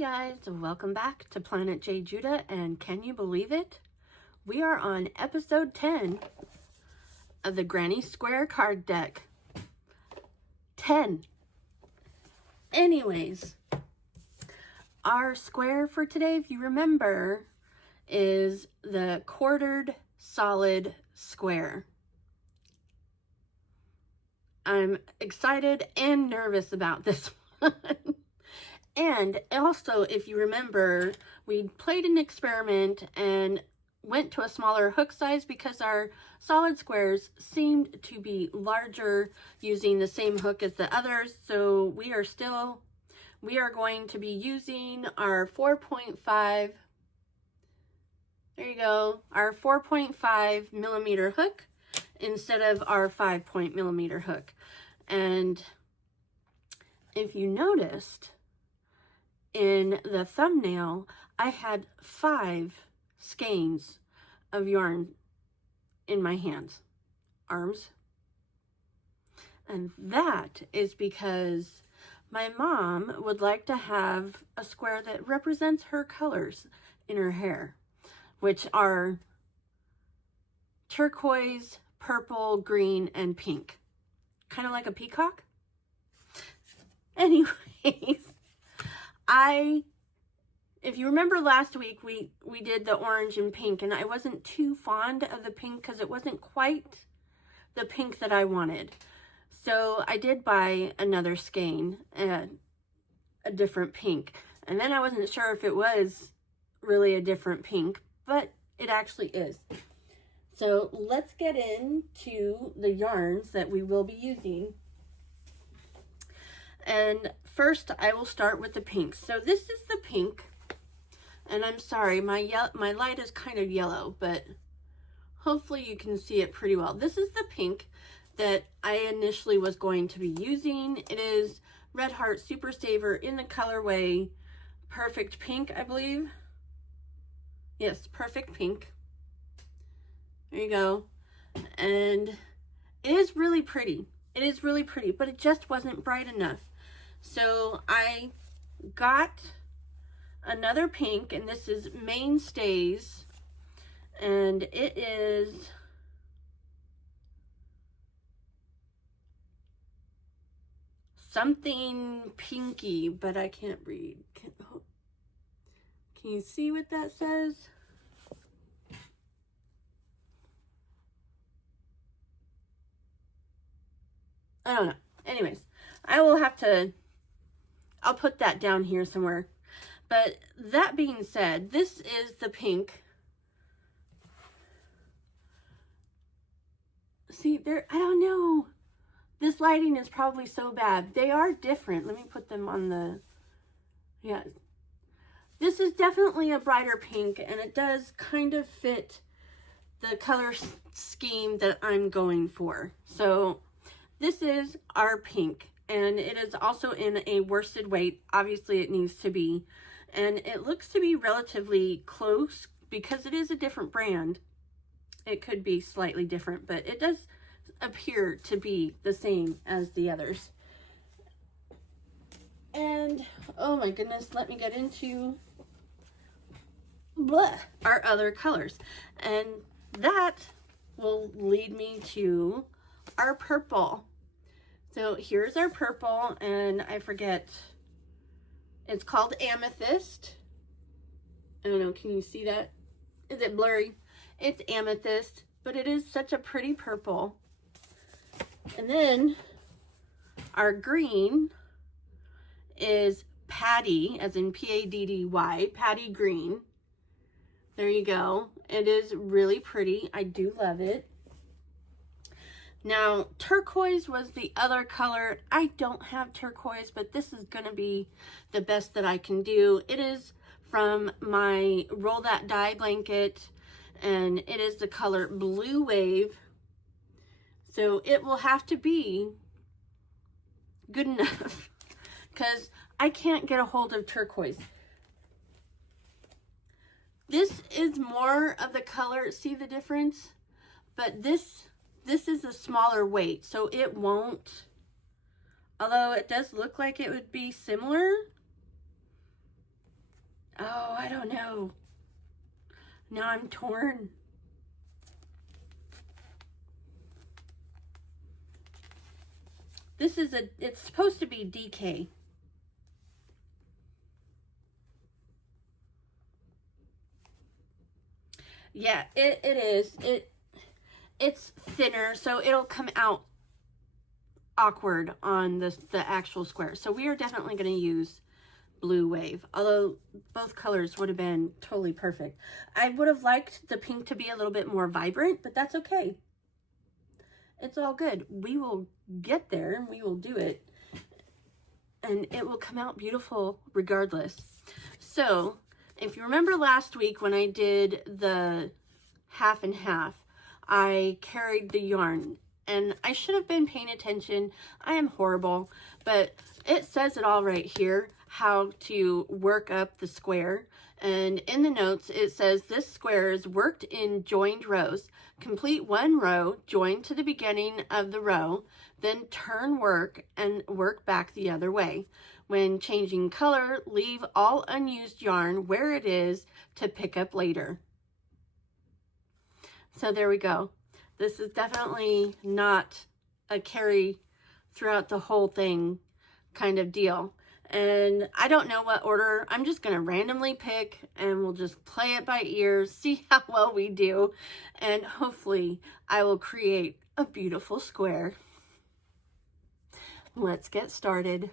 guys, welcome back to Planet JeJuDa, and can you believe it? We are on episode 10 of the Granny Square card deck. 10. Anyways, our square for today, if you remember, is the quartered solid square. I'm excited and nervous about this one. And also, if you remember, we played an experiment and went to a smaller hook size because our solid squares seemed to be larger using the same hook as the others. So we are going to be using our 4.5, there you go, our 4.5 millimeter hook instead of our 5 millimeter hook. And if you noticed, in the thumbnail, I had 5 skeins of yarn in my arms. And that is because my mom would like to have a square that represents her colors in her hair, which are turquoise, purple, green, and pink. Kind of like a peacock. Anyways, if you remember last week, we did the orange and pink, and I wasn't too fond of the pink because it wasn't quite the pink that I wanted. So I did buy another skein, a different pink. And then I wasn't sure if it was really a different pink, but it actually is. So let's get into the yarns that we will be using. And first, I will start with the pink. So this is the pink, and I'm sorry, my light is kind of yellow, but hopefully you can see it pretty well. This is the pink that I initially was going to be using. It is Red Heart Super Saver in the colorway Perfect Pink, I believe. Yes, Perfect Pink. There you go. And it is really pretty. It is really pretty, but it just wasn't bright enough. So I got another pink, and this is Mainstays, and it is something pinky, but I can't read. Can you see what that says? I don't know. Anyways, I'll put that down here somewhere. But that being said, this is the pink. See, I don't know. This lighting is probably so bad. They are different. Let me put them on the, yeah. This is definitely a brighter pink, and it does kind of fit the color scheme that I'm going for. So this is our pink, and it is also in a worsted weight. Obviously, it needs to be. And it looks to be relatively close because it is a different brand. It could be slightly different, but it does appear to be the same as the others. And, oh my goodness, let me get into our other colors. And that will lead me to our purple. So here's our purple, and I forget, it's called Amethyst. I don't know, can you see that? Is it blurry? It's Amethyst, but it is such a pretty purple. And then our green is Paddy, as in P-A-D-D-Y, Paddy green. There you go. It is really pretty. I do love it. Now, turquoise was the other color. I don't have turquoise, but this is going to be the best that I can do. It is from my Roll That Die blanket, and it is the color Blue Wave. So it will have to be good enough because I can't get a hold of turquoise. This is more of the color. See the difference? But this is a smaller weight, so it won't, although it does look like it would be similar. I don't know. Now I'm torn. This is it's supposed to be DK. Yeah, it is. It's thinner, so it'll come out awkward on the actual square. So we are definitely going to use Blue Wave, although both colors would have been totally perfect. I would have liked the pink to be a little bit more vibrant, but that's okay. It's all good. We will get there and we will do it, and it will come out beautiful regardless. So if you remember last week when I did the half and half, I carried the yarn, and I should have been paying attention. I am horrible, but it says it all right here, how to work up the square. And in the notes, it says this square is worked in joined rows. Complete one row, join to the beginning of the row, then turn work and work back the other way. When changing color, leave all unused yarn where it is to pick up later. So there we go. This is definitely not a carry throughout the whole thing kind of deal. And I don't know what order. I'm just going to randomly pick, and we'll just play it by ear, see how well we do, and hopefully I will create a beautiful square. Let's get started.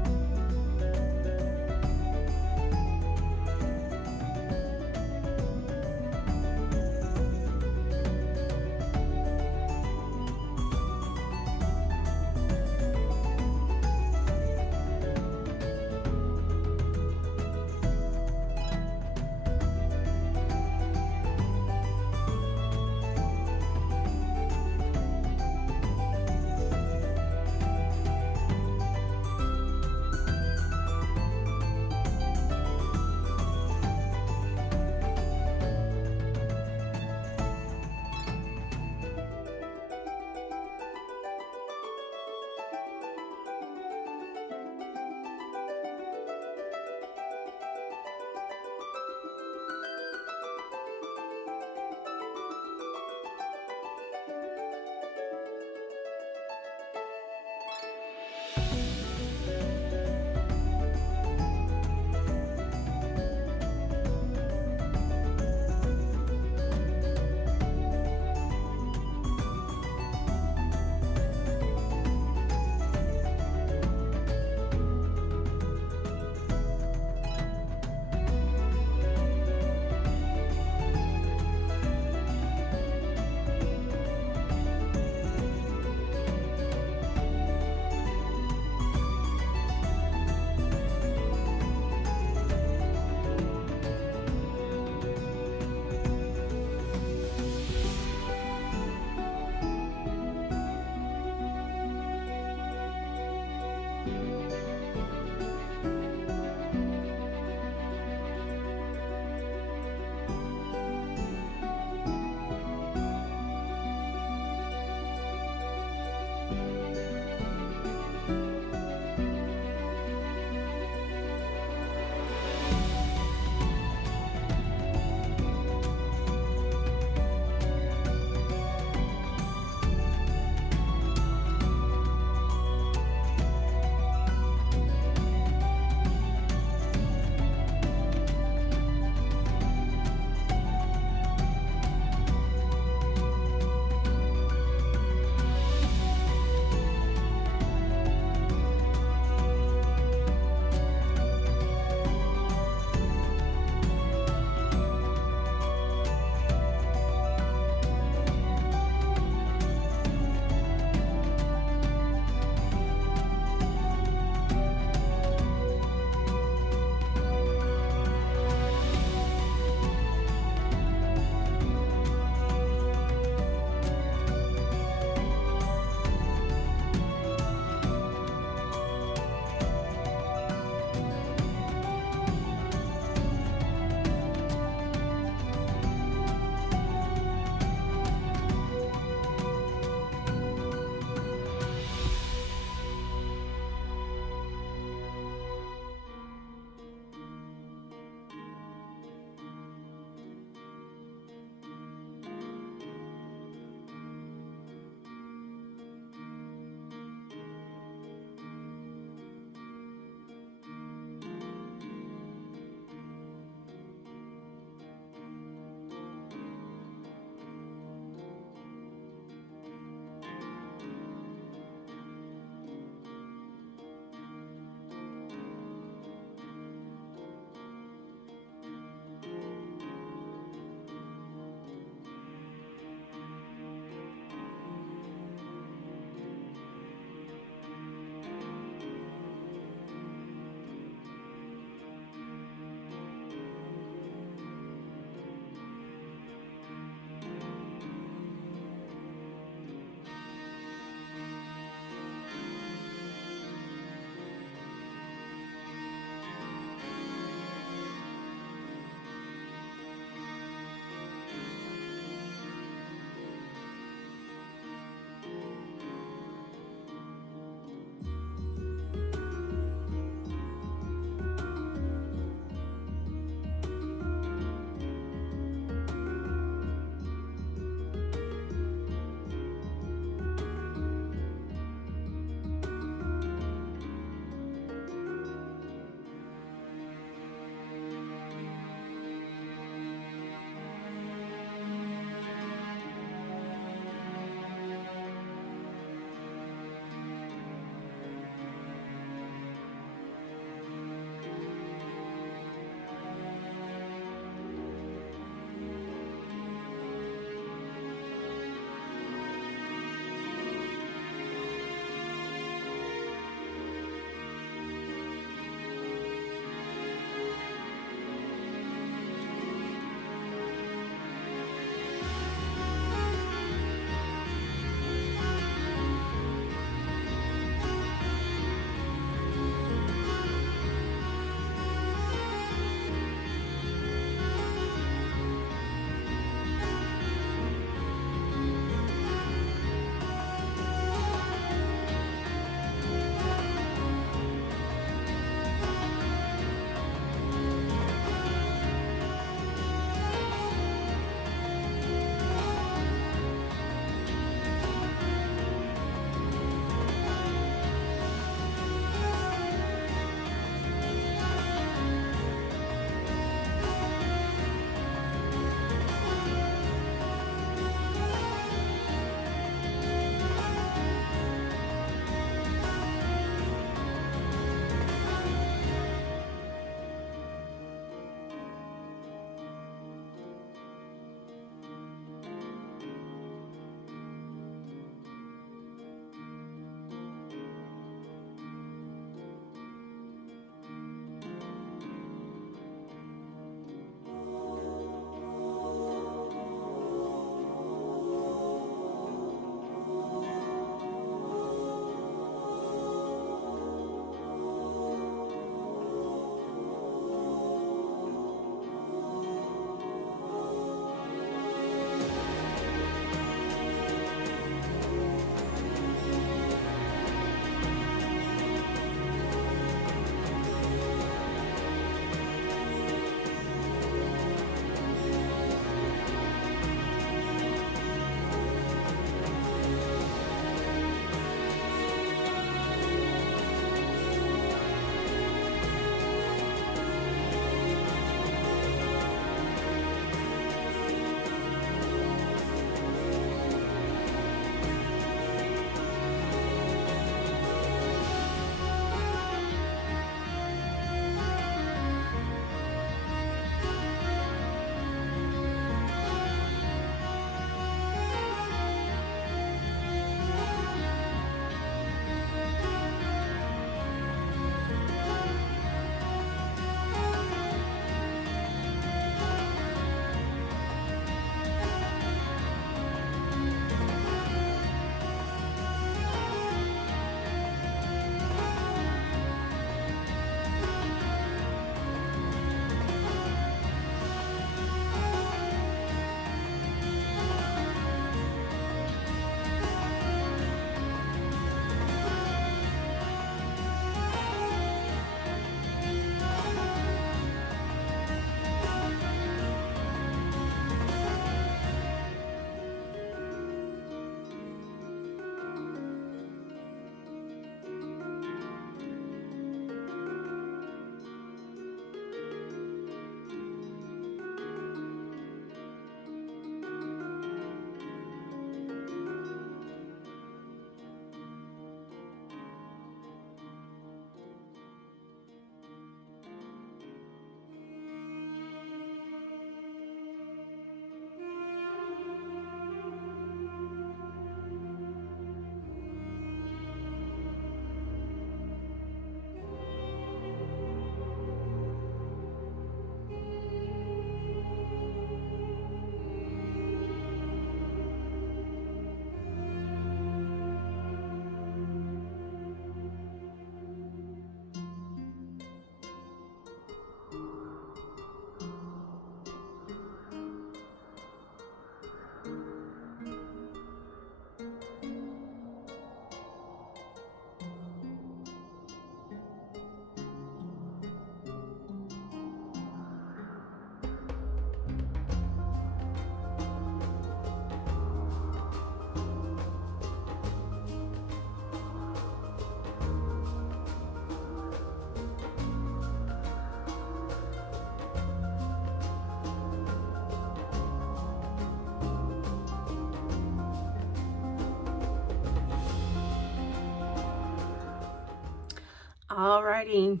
Alrighty.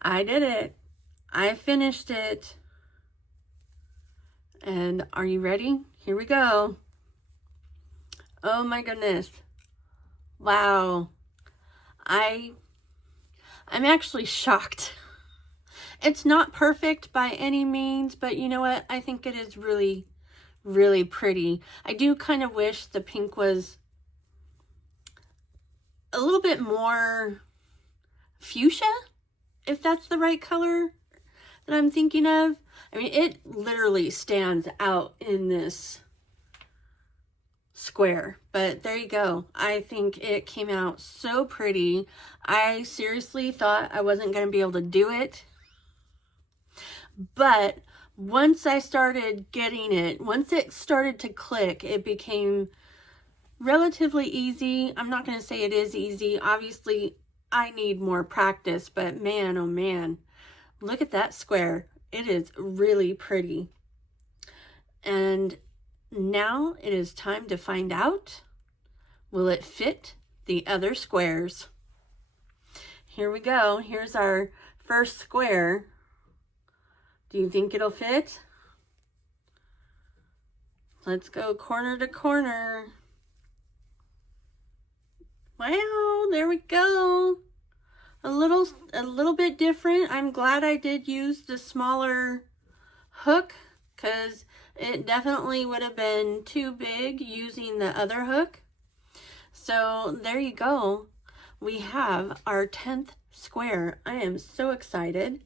I did it. I finished it. And are you ready? Here we go. Oh my goodness. Wow. I'm actually shocked. It's not perfect by any means, but you know what? I think it is really, really pretty. I do kind of wish the pink was a little bit more fuchsia, if that's the right color that I'm thinking of. I mean, it literally stands out in this square, but there you go. I think it came out so pretty. I seriously thought I wasn't going to be able to do it, but once I started getting it, once it started to click, it became relatively easy. I'm not going to say it is easy. Obviously, I need more practice, but man, oh man, look at that square. It is really pretty. And now it is time to find out, will it fit the other squares? Here we go. Here's our first square. Do you think it'll fit? Let's go corner to corner. Wow, there we go. A little bit different. I'm glad I did use the smaller hook, because it definitely would have been too big using the other hook. So there you go. We have our 10th square. I am so excited.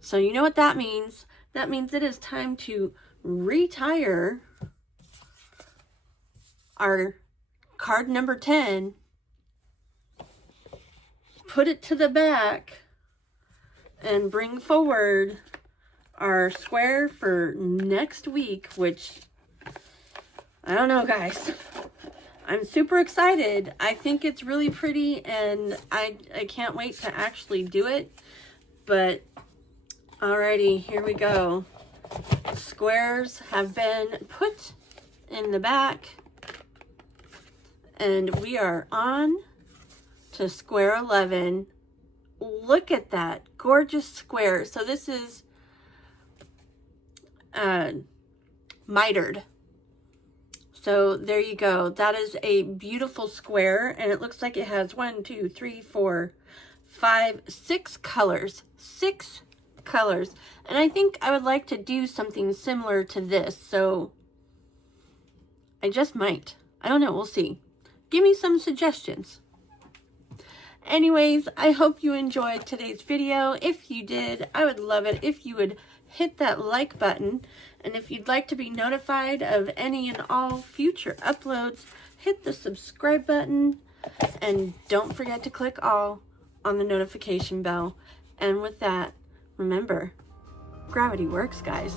So you know what that means? That means it is time to retire our card number 10. Put it to the back and bring forward our square for next week, which I don't know, guys. I'm super excited. I think it's really pretty, and I can't wait to actually do it. But alrighty, here we go. Squares have been put in the back, and we are on to square 11. Look at that gorgeous square. So this is mitered. So there you go. That is a beautiful square, and it looks like it has 1, 2, 3, 4, 5, 6 colors. 6 colors. And I think I would like to do something similar to this. So I just might. I don't know. We'll see. Give me some suggestions. Anyways, I hope you enjoyed today's video. If you did, I would love it if you would hit that like button. And if you'd like to be notified of any and all future uploads, hit the subscribe button. And don't forget to click all on the notification bell. And with that, remember, gravity works, guys.